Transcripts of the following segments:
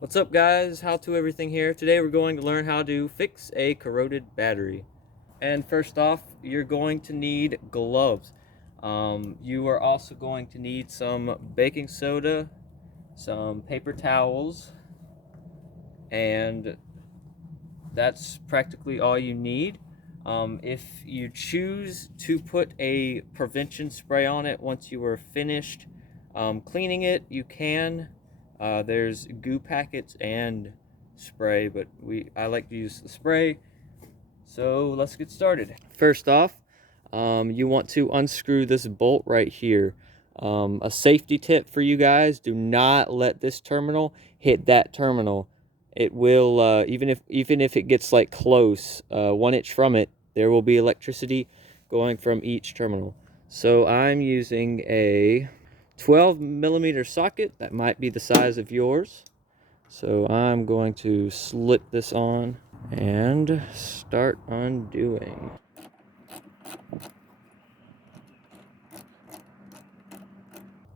What's up, guys? How to everything here. Today we're going to learn how to fix a corroded battery. And first off, you're going to need gloves. You are also going to need some baking soda, some paper towels, and that's practically all you need. If you choose to put a prevention spray on it once you are finished cleaning it, you can. There's goo packets and spray, but I like to use the spray. So let's get started. First off, you want to unscrew this bolt right here. A safety tip for you guys: do not let this terminal hit that terminal. It will, even if it gets like close, 1 inch from it, there will be electricity going from each terminal. So I'm using a 12mm socket that might be the size of yours. So I'm going to slip this on and start undoing.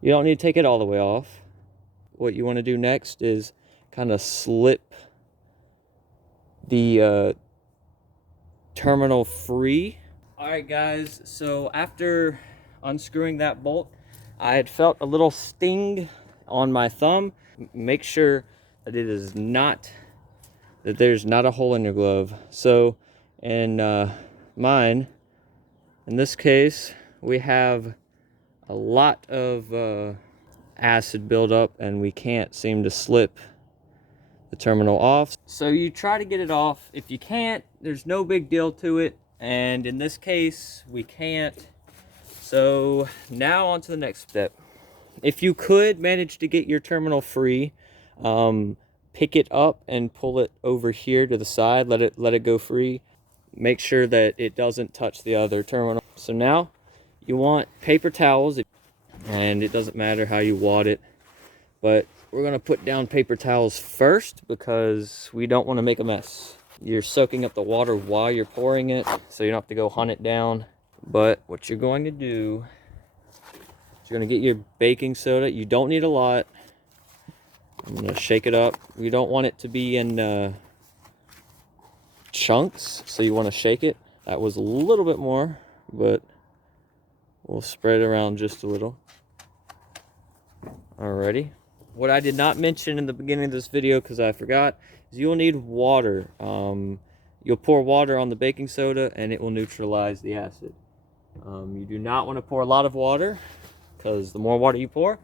You don't need to take it all the way off. What you want to do next is kind of slip the terminal free. Alright guys, so after unscrewing that bolt, I had felt a little sting on my thumb. Make sure that there's not a hole in your glove. So in mine, in this case, we have a lot of acid buildup and we can't seem to slip the terminal off. So you try to get it off. If you can't, there's no big deal to it. And in this case, we can't. So now on to the next step. If you could manage to get your terminal free, pick it up and pull it over here to the side. Let it go free. Make sure that it doesn't touch the other terminal. So now you want paper towels, and it doesn't matter how you wad it, but we're gonna put down paper towels first because we don't want to make a mess. You're soaking up the water while you're pouring it, so you don't have to go hunt it down. But what you're going to do is you're gonna get your baking soda. You don't need a lot. I'm gonna shake it up. You don't want it to be in chunks, so you want to shake it. That was a little bit more, but we'll spread it around just a little. Alrighty. What I did not mention in the beginning of this video, because I forgot, is you'll need water. You'll pour water on the baking soda and it will neutralize the acid. You do not want to pour a lot of water, because the more water you pour,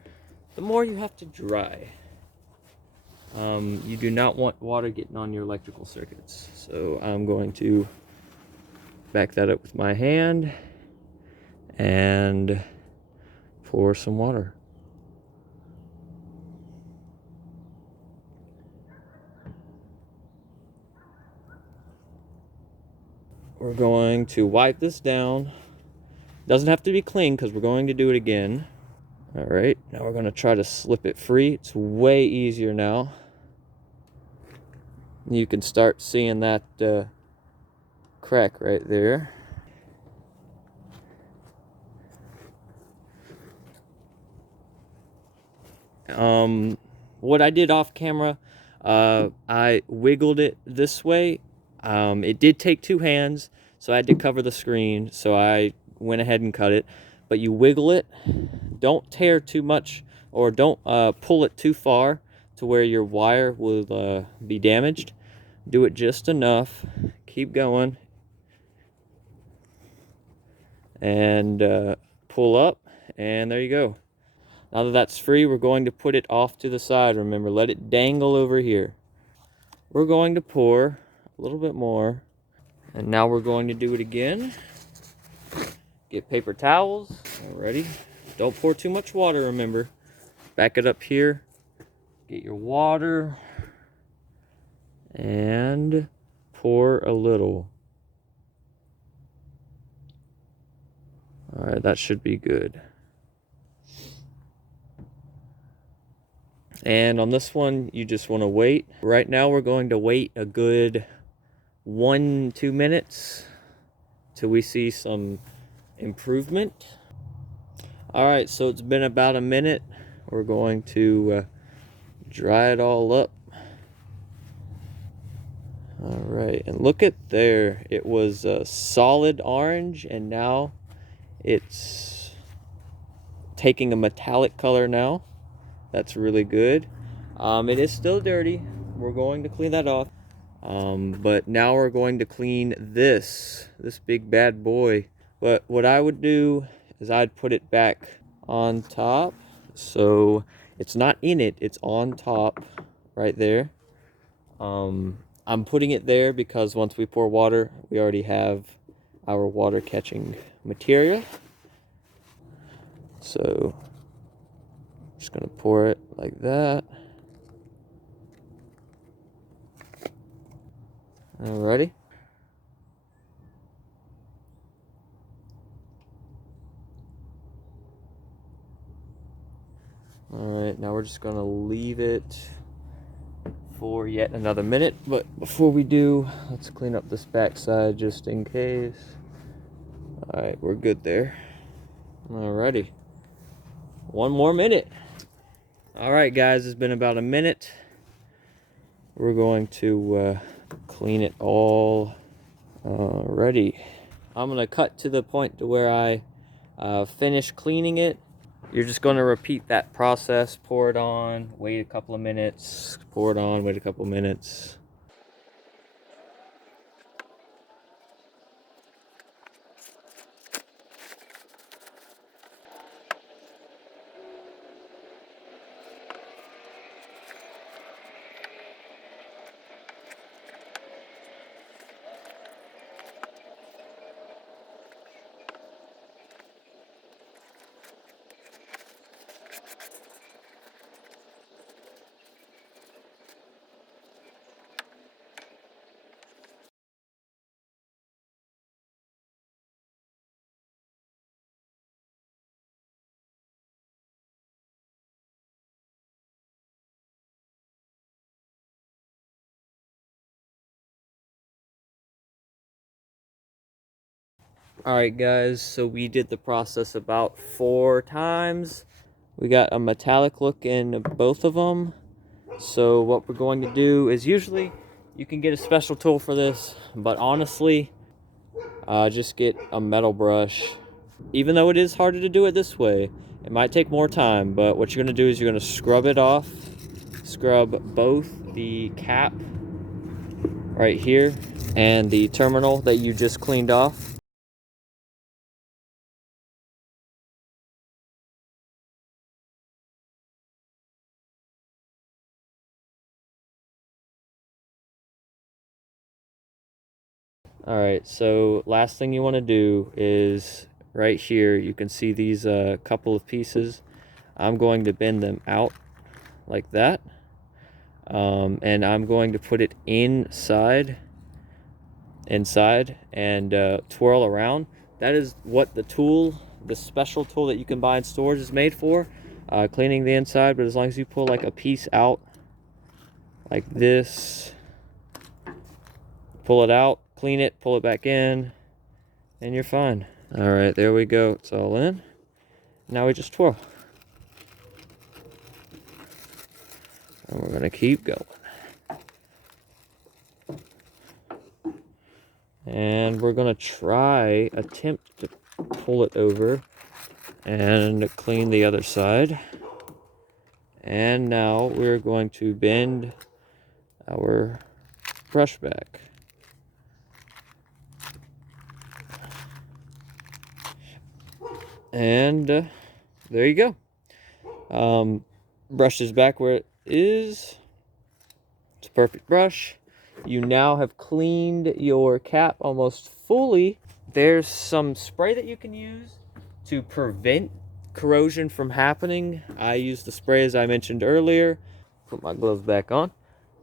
the more you have to dry. You do not want water getting on your electrical circuits. So I'm going to back that up with my hand and pour some water. We're going to wipe this down. Doesn't have to be clean because we're going to do it again. All right, now we're going to try to slip it free. It's way easier now. You can start seeing that crack right there. What I did off camera, I wiggled it this way. It did take 2 hands, so I had to cover the screen, so I went ahead and cut it. But you wiggle it, don't tear too much, or don't pull it too far to where your wire will be damaged. Do it just enough, keep going, and pull up, and there you go. Now that that's free, we're going to put it off to the side. Remember, let it dangle over here. We're going to pour a little bit more, and now we're going to do it again. Get paper towels. Alrighty. Don't pour too much water, remember. Back it up here. Get your water. And pour a little. Alright, that should be good. And on this one, you just want to wait. Right now, we're going to wait a good 1-2 minutes till we see some improvement. All right, so it's been about a minute. We're going to dry it all up All right, and look at there. It was a solid orange, and now it's taking a metallic color now. That's really good. It is still dirty. We're going to clean that off. But now we're going to clean this big bad boy. But what I would do is I'd put it back on top. So it's not in it, it's on top right there. I'm putting it there because once we pour water, we already have our water catching material. So just gonna pour it like that. Alrighty. Alright, now we're just gonna leave it for yet another minute, but before we do, let's clean up this backside just in case. Alright, we're good there. Alrighty. One more minute. Alright guys, it's been about a minute. We're going to clean it all ready. I'm gonna cut to the point to where I finish cleaning it. You're just going to repeat that process. Pour it on, wait a couple of minutes, pour it on, wait a couple of minutes. Alright guys, so we did the process about 4 times. We got a metallic look in both of them. So what we're going to do is, usually you can get a special tool for this, but honestly, just get a metal brush. Even though it is harder to do it this way, it might take more time, but what you're going to do is you're going to scrub it off. Scrub both the cap right here and the terminal that you just cleaned off. Alright, so last thing you want to do is right here, you can see these couple of pieces. I'm going to bend them out like that. And I'm going to put it inside and twirl around. That is what the tool, the special tool that you can buy in stores, is made for, cleaning the inside. But as long as you pull like a piece out like this, pull it out, clean it, pull it back in, and you're fine. All right, there we go. It's all in. Now we just twirl. And we're gonna keep going. And we're gonna attempt to pull it over and clean the other side. And now we're going to bend our brush back. And there you go. Brush is back where it is. It's a perfect brush. You now have cleaned your cap almost fully. There's some spray that you can use to prevent corrosion from happening. I use the spray as I mentioned earlier. Put my gloves back on.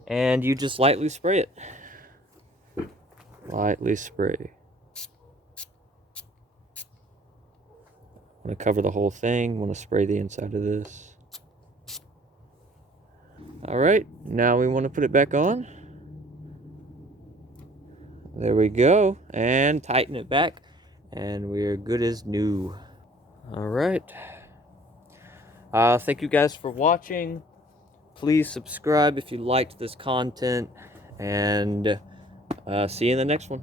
And you just lightly spray it. Lightly spray. I'm going to cover the whole thing. I'm going to spray the inside of this. Alright, now we want to put it back on. There we go. And tighten it back. And we're good as new. Alright. Thank you guys for watching. Please subscribe if you liked this content. And See you in the next one.